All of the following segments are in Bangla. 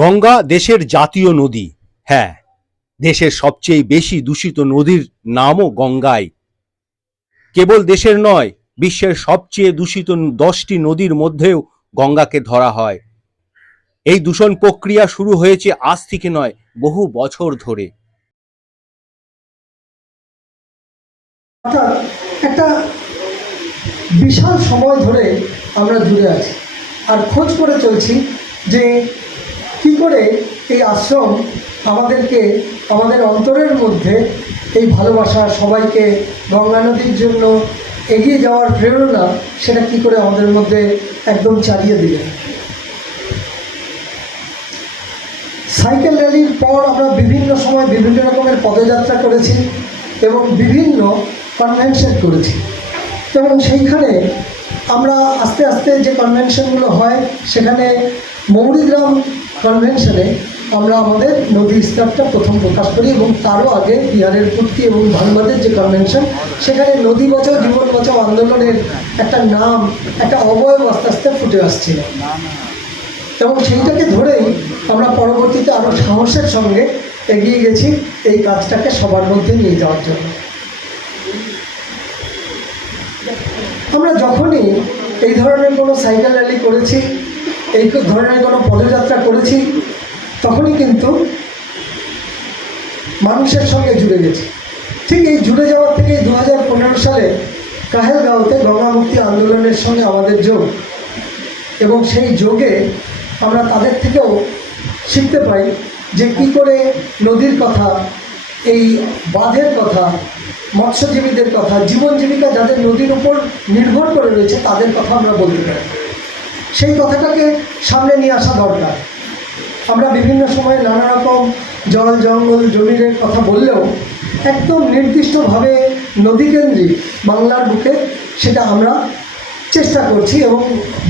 গঙ্গা দেশের জাতীয় নদী। হ্যাঁ, দেশের সবচেয়ে বেশি দূষিত নদীর নামও গঙ্গাই। কেবল দেশের নয়, বিশ্বের সবচেয়ে দূষিত 10টি নদীর মধ্যেও গঙ্গাকে ধরা হয়। এই দূষণ প্রক্রিয়া শুরু হয়েছে আজ থেকে নয়, বহু বছর ধরে। অর্থাৎ একটা বিশাল সময় ধরে আমরা জুড়ে আছি আর খোঁজ করে চলছি যে কী করে এই আশ্রম আমাদেরকে আমাদের অন্তরের মধ্যে এই ভালোবাসা, সবাইকে গঙ্গা নদীর জন্য এগিয়ে যাওয়ার প্রেরণা, সেটা কী করে আমাদের মধ্যে একদম চালিয়ে দিলেন। সাইকেল র্যালির পর আমরা বিভিন্ন সময় বিভিন্ন রকমের পদযাত্রা করেছি এবং বিভিন্ন কনভেনশন করেছি এবং সেইখানে আমরা আস্তে আস্তে যে কনভেনশনগুলো হয়, সেখানে মৌরিগ্রাম কনভেনশনে আমরা আমাদের নদী স্তরটা প্রথম প্রকাশ করি এবং তারও আগে বিহারের কুর্তি এবং ধানবাদের যে কনভেনশন, সেখানে নদী বাঁচাও জীবন বাঁচাও আন্দোলনের একটা নাম, একটা অবয়ব আস্তে আস্তে ফুটে আসছিল এবং সেইটাকে ধরেই আমরা পরবর্তীতে আরও সাহসের সঙ্গে এগিয়ে গেছি এই কাজটাকে সবার মধ্যে নিয়ে যাওয়ার জন্য। আমরা যখনই এই ধরনের কোনো সাইকেল র্যালি করেছি, এই ধরনের কোনো পদযাত্রা করেছি, তখনই কিন্তু মানুষের সঙ্গে জুড়ে গেছি। ঠিক এই জুড়ে যাওয়ার থেকে 2015 সালে কাহেলগাঁওতে গঙ্গা মুক্তি আন্দোলনের সঙ্গে আমাদের যোগ, এবং সেই যোগে আমরা তাদের থেকেও শিখতে পাই যে কী করে নদীর কথা, এই বাঁধের কথা, মৎস্যজীবীদের কথা, জীবন জীবিকা যাদের নদীর উপর নির্ভর করে রয়েছে তাদের কথা আমরা বলতে পারি। সেই কথাটাকে সামনে নিয়ে আসা দরকার। আমরা বিভিন্ন সময়ে নানা রকম জল, জঙ্গল, জমিনের কথা বললেও একদম নির্দিষ্টভাবে নদীকেন্দ্রিক বাংলার বুকে সেটা আমরা চেষ্টা করছি এবং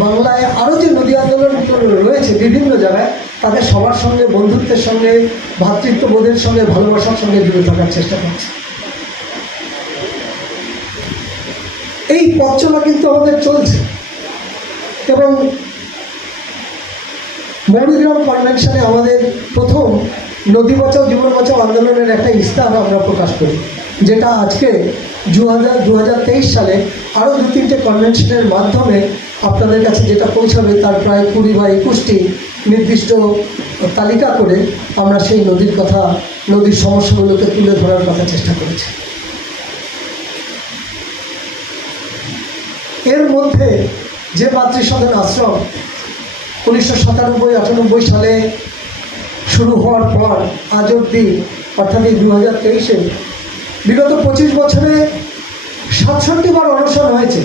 বাংলায় আরও যে নদী আন্দোলনগুলো রয়েছে বিভিন্ন জায়গায়, তাদের সবার সঙ্গে বন্ধুত্বের সঙ্গে, ভ্রাতৃত্ববোধের সঙ্গে, ভালোবাসার সঙ্গে জুড়ে থাকার চেষ্টা করছি। এই পথ চলা কিন্তু আমাদের চলছে এবং মৌরিগ্রাম কনভেনশনে আমাদের প্রথম নদী বাঁচাও জীবন বাঁচাও আন্দোলনের একটা ইস্তাহার আমরা প্রকাশ করি, যেটা আজকে 2023 সালে আরও 2-3টে কনভেনশনের মাধ্যমে আপনাদের কাছে যেটা পৌঁছাবে, তার প্রায় 20 বা 21টি নির্দিষ্ট তালিকা করে আমরা সেই নদীর কথা, নদীর সমস্যাগুলোকে তুলে ধরার কথা চেষ্টা করেছি। এর মধ্যে যে মাতৃসদন আশ্রম 1997-98 সালে শুরু হওয়ার পর আজ অবধি, অর্থাৎ এই 2023-এ বিগত 25 বছরে 67 বার অনশন হয়েছে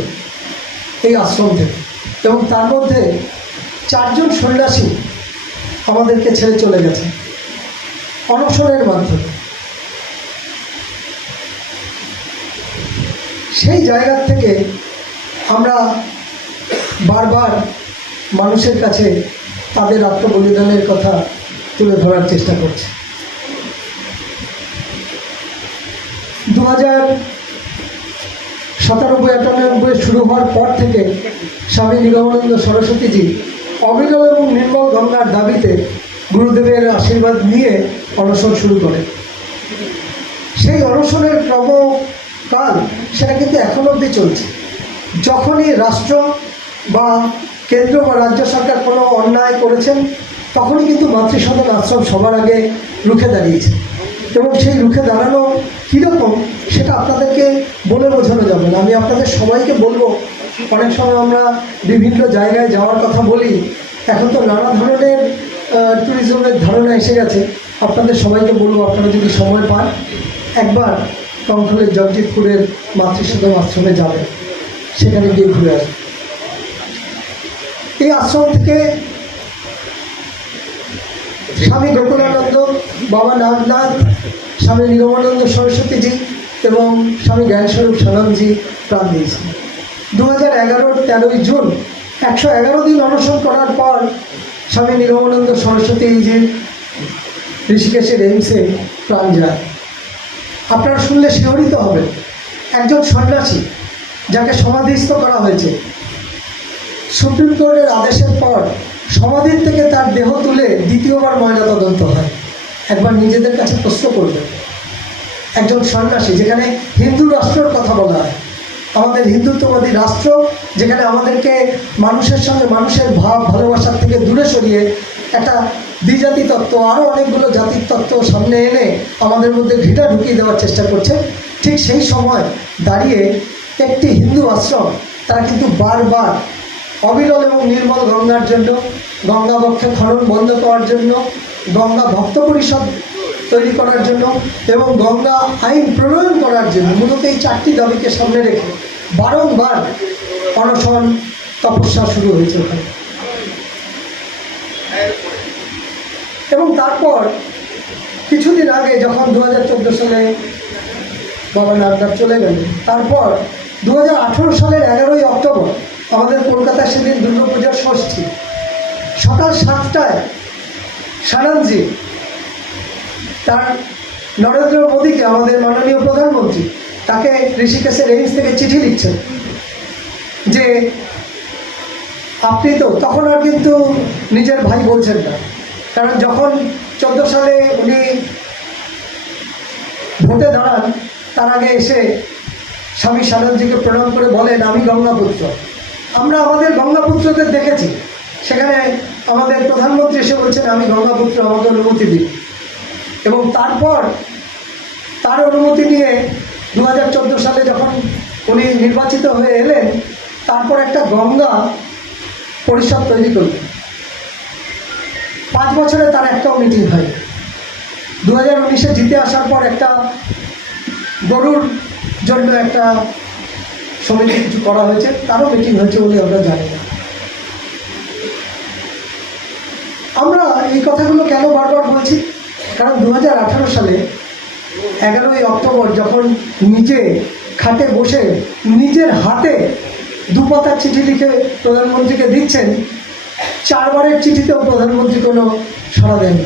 এই আশ্রম থেকে, এবং তার মধ্যে 4 জন সন্ন্যাসী আমাদেরকে ছেড়ে চলে গেছে অনশনের মাধ্যমে। সেই জায়গা থেকে আমরা বারবার মানুষের কাছে তাদের আত্মবলিদানের কথা তুলে ধরার চেষ্টা করছি। 2097-98 শুরু হওয়ার পর থেকে স্বামী নিগমানন্দ সরস্বতীজি অবিরল এবং নির্মল গঙ্গার দাবিতে গুরুদেবের আশীর্বাদ নিয়ে অনশন শুরু করে। সেই অনশনের ক্রমকাল সেটা কিন্তু এখন অবধি চলছে। যখনই রাষ্ট্র বা কেন্দ্র বা রাজ্য সরকার কোনো অন্যায় করেছেন, তখনই কিন্তু মাতৃসদন আশ্রম সবার আগে রুখে দাঁড়িয়েছে এবং সেই রুখে দাঁড়ানো কীরকম সেটা আপনাদেরকে বলে বোঝানো যাবে না। আমি আপনাদের সবাইকে বলবো, অনেক সময় আমরা বিভিন্ন জায়গায় যাওয়ার কথা বলি, এখন তো নানা ধরনের ট্যুরিজমের ধারণা এসে গেছে। আপনাদের সবাইকে বলবো, আপনারা যদি সময় পান একবার কঙ্খলের জগজিৎপুরের মাতৃসদন আশ্রমে যাবেন, সেখানে গিয়ে ঘুরে আসবেন। এই আশ্রম থেকে স্বামী গোকুলানন্দ, বাবা নাগনাথ, স্বামী নিগমানন্দ সরস্বতীজি এবং স্বামী জ্ঞানস্বরূপ সনন্দজি প্রাণ দিয়েছেন। 2011-র 13 জুন 111 দিন অনশন করার পর স্বামী নিগমানন্দ সরস্বতীজির ঋষিকেশের এইমসে প্রাণ যায়। আপনারা শুনলে শিহরিত হবেন। একজন সন্ন্যাসী যাকে সমাধিস্থ করা হয়েছে, সুপ্রিম কোর্টের আদেশের পর সমাধির থেকে তার দেহ তুলে দ্বিতীয়বার ময়না তদন্ত হয়। একবার নিজেদের কাছে প্রশ্ন করবেন, একজন সন্ন্যাসী, যেখানে হিন্দু রাষ্ট্রের কথা বলা হয়, আমাদের হিন্দুত্ববাদী রাষ্ট্র, যেখানে আমাদেরকে মানুষের সঙ্গে মানুষের ভাব ভালোবাসার থেকে দূরে সরিয়ে একটা দ্বিজাতি তত্ত্ব, আরও অনেকগুলো জাতির তত্ত্ব সামনে এনে আমাদের মধ্যে ঘৃণা ঢুকিয়ে দেওয়ার চেষ্টা করছে, ঠিক সেই সময় দাঁড়িয়ে একটি হিন্দু আশ্রম তারা কিন্তু বারবার অবিরল এবং নির্মল গঙ্গার জন্য, গঙ্গা বক্ষে খনন বন্ধ করার জন্য, গঙ্গা ভক্ত পরিষদ তৈরি করার জন্য এবং গঙ্গা আইন প্রণয়ন করার জন্য, মূলত এই চারটি দাবিকে সামনে রেখে বারংবার অনশন তপস্যা শুরু হয়েছে ওখানে। এবং তারপর কিছুদিন আগে যখন 2014 সালে বাবা নাগদার চলে গেলেন, তারপর 2018 সালের 11ই অক্টোবর আমাদের কলকাতায় সেদিন দুর্গাপূজার ষষ্ঠী, সকাল 7টায় সানন্দজি তার নরেন্দ্র মোদীকে, আমাদের মাননীয় প্রধানমন্ত্রী, তাকে ঋষিকেশের এইমস থেকে চিঠি লিখছেন যে আপনি তো, তখন আর কিন্তু নিজের ভাই বলছেন না, কারণ যখন 14 সালে উনি ভোটে দাঁড়ান তার আগে এসে স্বামী সানন্দজিকে প্রণাম করে বলেন, আমি গঙ্গাপুত্র। আমরা আমাদের গঙ্গাপুত্রদের দেখেছি, সেখানে আমাদের প্রধানমন্ত্রী এসে বলছেন, আমি গঙ্গাপুত্র, আমাকে অনুমতি দিন। এবং তারপর তার অনুমতি নিয়ে 2014 সালে যখন উনি নির্বাচিত হয়ে এলেন, তারপর একটা গঙ্গা পরিষদ তৈরি করলেন। 5 বছরে তার একটাও মিটিং হয়। 2019-এ জিতে আসার পর একটা গরুর জন্য একটা সমিতি কিছু করা হয়েছে, তারও মিটিং হয়েছে বলে আমরা জানি না। আমরা এই কথাগুলো কেন বারবার বলছি? কারণ 2018 সালে 11ই অক্টোবর যখন নিজে খাটে বসে নিজের হাতে 2 পাতার চিঠি লিখে প্রধানমন্ত্রীকে দিচ্ছেন, 4 বারের চিঠিতেও প্রধানমন্ত্রী কোনো সাড়া দেননি।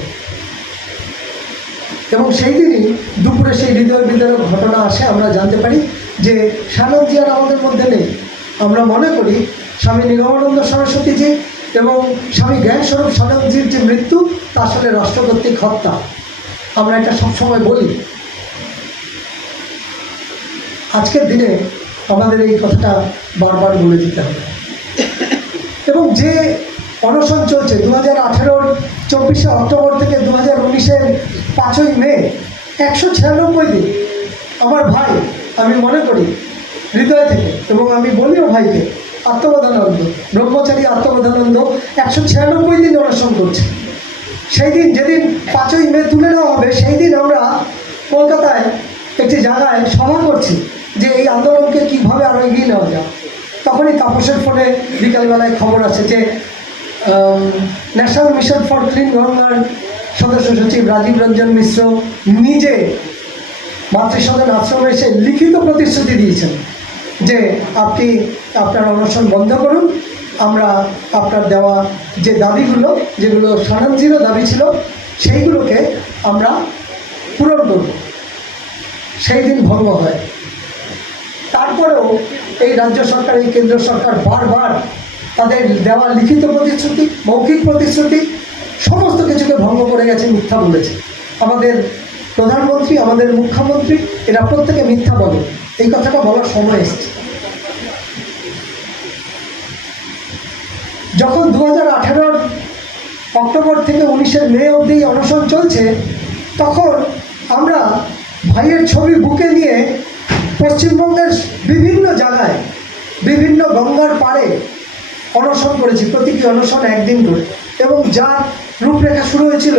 এবং সেই দিনই দুপুরে সেই হৃদয় বিদারক ঘটনা আসে, আমরা জানতে পারি যে সানন্দজি আর আমাদের মধ্যে নেই। আমরা মনে করি স্বামী নিগমানন্দ সরস্বতীজি এবং স্বামী জ্ঞানস্বরূপ সানন্দজির যে মৃত্যু, তা আসলে রাষ্ট্র কর্তৃক হত্যা। আমরা এটা সবসময় বলি। আজকের দিনে আমাদের এই কথাটা বারবার বলে দিতে হবে। এবং যে অনশন চলছে 2018-র 24শে অক্টোবর থেকে 2019-এর 5ই মে, 196 দিন, আমার ভাই, আমি মনে করি হৃদয় থেকে, এবং আমি বলিও ভাইকে, আত্মবোধানন্দ, ব্রহ্মচারী আত্মবোধানন্দ 196 দিন অনশন করছে। সেই দিন, যেদিন 5ই মে তুলে নেওয়া হবে, সেই দিন আমরা কলকাতায় একটি জায়গায় সভা করছি যে এই আন্দোলনকে কীভাবে আরও এগিয়ে নেওয়া যায়। তখনই তাপসের ফোনে বিকালবেলায় খবর আসে যে ন্যাশনাল মিশন ফর ক্লিন গঙ্গার সদস্য সচিব রাজীব রঞ্জন মিশ্র নিজে মাতৃসদন আশ্রমে এসে লিখিত প্রতিশ্রুতি দিয়েছেন যে আপনি আপনার অনশন বন্ধ করুন, আমরা আপনার দেওয়া যে দাবিগুলো, যেগুলো সানন্দজিরও দাবি ছিল, সেইগুলোকে আমরা পূরণ করব। সেই দিন ভঙ্গ হয়। তারপরেও এই রাজ্য সরকার, এই কেন্দ্র সরকার বারবার তাদের দেওয়া লিখিত প্রতিশ্রুতি, মৌখিক প্রতিশ্রুতি, সমস্ত কিছুকে ভঙ্গ করে গেছে, মিথ্যা বলেছে। আমাদের প্রধানমন্ত্রী, আমাদের মুখ্যমন্ত্রী, এরা প্রত্যেকে মিথ্যা বলে। এই কথাটা বলার সময় এসেছে। যখন 2018-র অক্টোবর থেকে 19-এর মে অবধি অনশন চলছে, তখন আমরা ভাইয়ের ছবি বুকে নিয়ে পশ্চিমবঙ্গের বিভিন্ন জায়গায়, বিভিন্ন গঙ্গার পাড়ে অনশন করেছি, প্রতিটি অনশন একদিন করে। এবং যার রূপরেখা শুরু হয়েছিল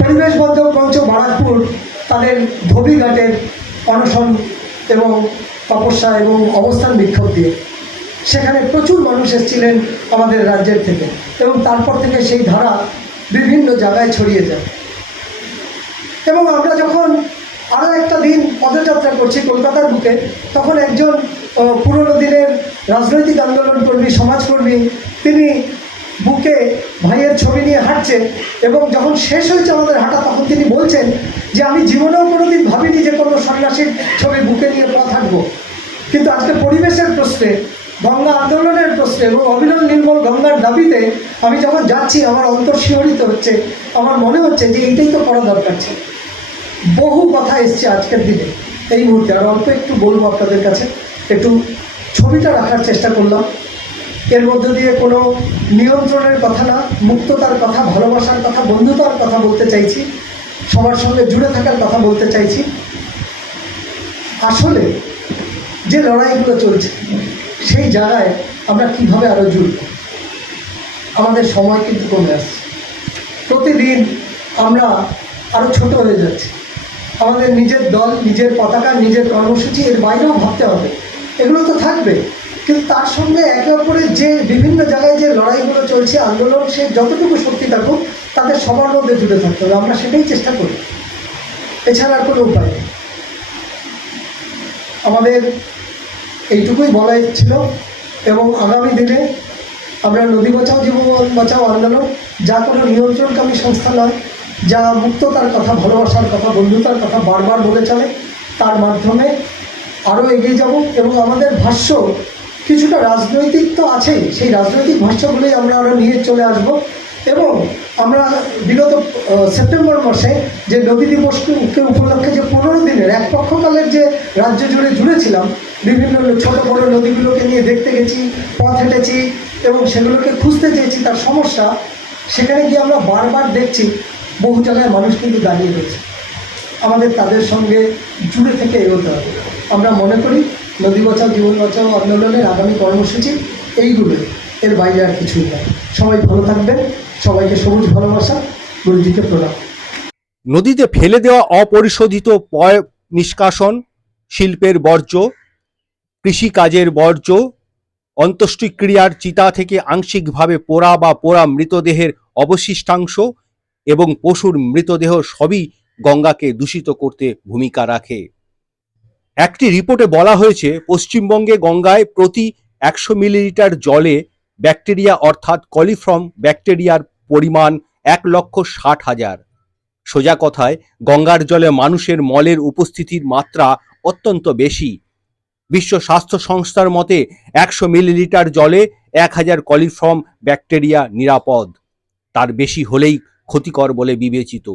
পরিবেশ বান্ধব মঞ্চ বারাকপুর, তাদের ধোবিঘাটের অনশন এবং তপস্যা এবং অবস্থান বিক্ষোভ দিয়ে। সেখানে প্রচুর মানুষ এসেছিলেন আমাদের রাজ্যের থেকে, এবং তারপর থেকে সেই ধারা বিভিন্ন জায়গায় ছড়িয়ে যায়। এবং আমরা যখন আরও একটা দিন পদযাত্রা করছি কলকাতার বুকে, তখন একজন পুরনো দিনের রাজনৈতিক আন্দোলন কর্মী, সমাজকর্মী, তিনি বুকে ভাইয়ের ছবি নিয়ে হাঁটছে, এবং যখন শেষ হয়েছে আমাদের হাঁটা, তখন তিনি বলছেন যে আমি জীবনেও কোনোদিন ভাবিনি যে কোনো সন্ন্যাসীর ছবি বুকে নিয়ে পথ হাঁটবো, কিন্তু আজকে পরিবেশের প্রশ্নে গঙ্গা আন্দোলনের প্রশ্নে এবং অবিরল নির্মল গঙ্গার দাবিতে আমি যখন যাচ্ছি আমার অন্তর শিহরিত হচ্ছে, আমার মনে হচ্ছে যে এইটাই তো করা দরকার ছিল। বহু কথা এসছে আজকের দিনে, এই মুহূর্তে আর অল্প একটু বলবো আপনাদের কাছে, একটু ছবিটা রাখার চেষ্টা করলাম। এর মধ্য দিয়ে কোনো নিয়ন্ত্রণের কথা না, মুক্ততার কথা, ভালোবাসার কথা, বন্ধুতার কথা বলতে চাইছি, সবার সঙ্গে জুড়ে থাকার কথা বলতে চাইছি। আসলে যে লড়াইগুলো চলছে সেই জায়গায় আমরা কিভাবে আরও জুড়ব? আমাদের সময় কিন্তু কমে আসছে, প্রতিদিন আমরা আরও ছোট হয়ে যাচ্ছি। আমাদের নিজের দল, নিজের পতাকা, নিজের কর্মসূচি, এর বাইরেও ভাবতে হবে। এগুলো তো থাকবে, কিন্তু তার সঙ্গে একে অপরের যে বিভিন্ন জায়গায় যে লড়াইগুলো চলছে, আন্দোলন, সে যতটুকু শক্তি থাকুক তাদের সবার মধ্যে জুড়ে থাকতে হবে। আমরা সেটাই চেষ্টা করি, এছাড়া আর কোনো উপায় নেই। আমাদের এইটুকুই বলা ছিল এবং আগামী দিনে আমরা নদী বাঁচাও জীবন বাঁচাও আন্দোলন যা কোনো নিয়ন্ত্রণকামী সংস্থা নয়, যা মুক্ততার কথা, ভালোবাসার কথা, বন্ধুতার কথা বারবার বলে চলে, তার মাধ্যমে আরও এগিয়ে যাব। এবং আমাদের ভাষ্য কিছুটা রাজনৈতিক তো আছেই, সেই রাজনৈতিক ভাষ্যগুলোই আমরা আরও নিয়ে চলে আসব। এবং আমরা বিগত সেপ্টেম্বর মাসে যে নদী দিবসকে উপলক্ষে যে 15 দিনের এক পক্ষকালের যে রাজ্য জুড়ে জুড়েছিলাম, বিভিন্ন ছোট বড় নদীগুলোকে নিয়ে দেখতে গেছি, পথ হেঁটেছি এবং সেগুলোকে খুঁজতে চেয়েছি তার সমস্যা। সেখানে গিয়ে আমরা বারবার দেখছি বহু জায়গায় মানুষ কিন্তু দাঁড়িয়ে রয়েছে। আমাদের তাদের সঙ্গে জুড়ে থেকে এগোতে হবে। আমরা মনে করি নদী বাঁচাও জীবন বাঁচাও আন্দোলনের আগামী কর্মসূচি এইগুলোই, এর বাইরে আর কিছুই নয়। সবাই ভালো থাকবেন, সবাইকে সবুজ ভালোবাসা, গুরুজিকে প্রণাম। নদীতে ফেলে দেওয়া অপরিশোধিত পয় নিষ্কাশন, শিল্পের বর্জ্য, কৃষিকাজের বর্জ্য, অন্ত্যেষ্টিক্রিয়ার চিতা থেকে আংশিকভাবে পোড়া বা পোড়া মৃতদেহের অবশিষ্টাংশ এবং পশুর মৃতদেহ সবই গঙ্গাকে দূষিত করতে ভূমিকা রাখে। একটি রিপোর্টে বলা হয়েছে পশ্চিমবঙ্গে গঙ্গায় প্রতি 100 মিলিলিটার জলে ব্যাকটেরিয়া অর্থাৎ কলিফর্ম ব্যাকটেরিয়ার পরিমাণ 1,60,000। সোজা কথায় গঙ্গার জলে মানুষের মলের উপস্থিতির মাত্রা অত্যন্ত বেশি। বিশ্ব স্বাস্থ্য সংস্থার মতে 100 মিলিলিটার জলে 1000 কলিফর্ম ব্যাকটেরিয়া নিরাপদ, তার বেশি হলেই ক্ষতিকর বলে বিবেচিত।